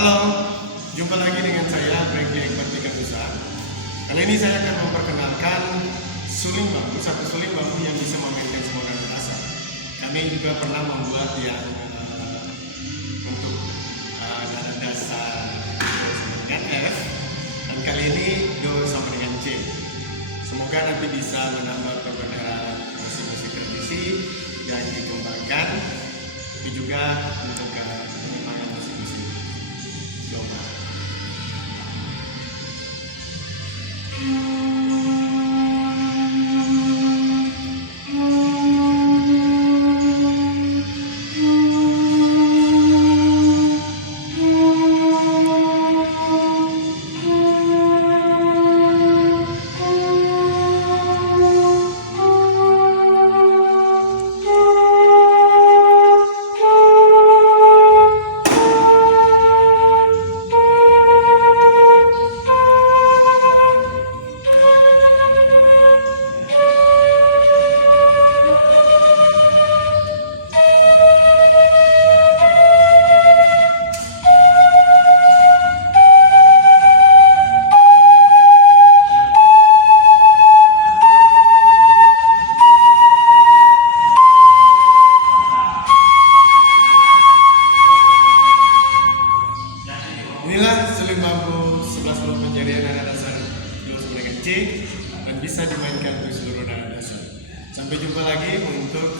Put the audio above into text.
Halo, jumpa lagi dengan saya Franky Ekbertika Nusa. Kali ini saya akan memperkenalkan suling bambu, satu suling bambu yang bisa memainkan semua nada dasar. Kami juga pernah membuat yang untuk nada dasar do sama dengan F, dan kali ini do sama dengan C. Semoga nanti bisa menambah perbedaan musik-musik tradisi yang dikembangkan, tapi juga untuk pengembangan musik-musik global. Inilah suling bambu 11 buah pencarian nada dasar do sama dengan C dan bisa dimainkan untuk seluruh nada dasar. Sampai jumpa lagi untuk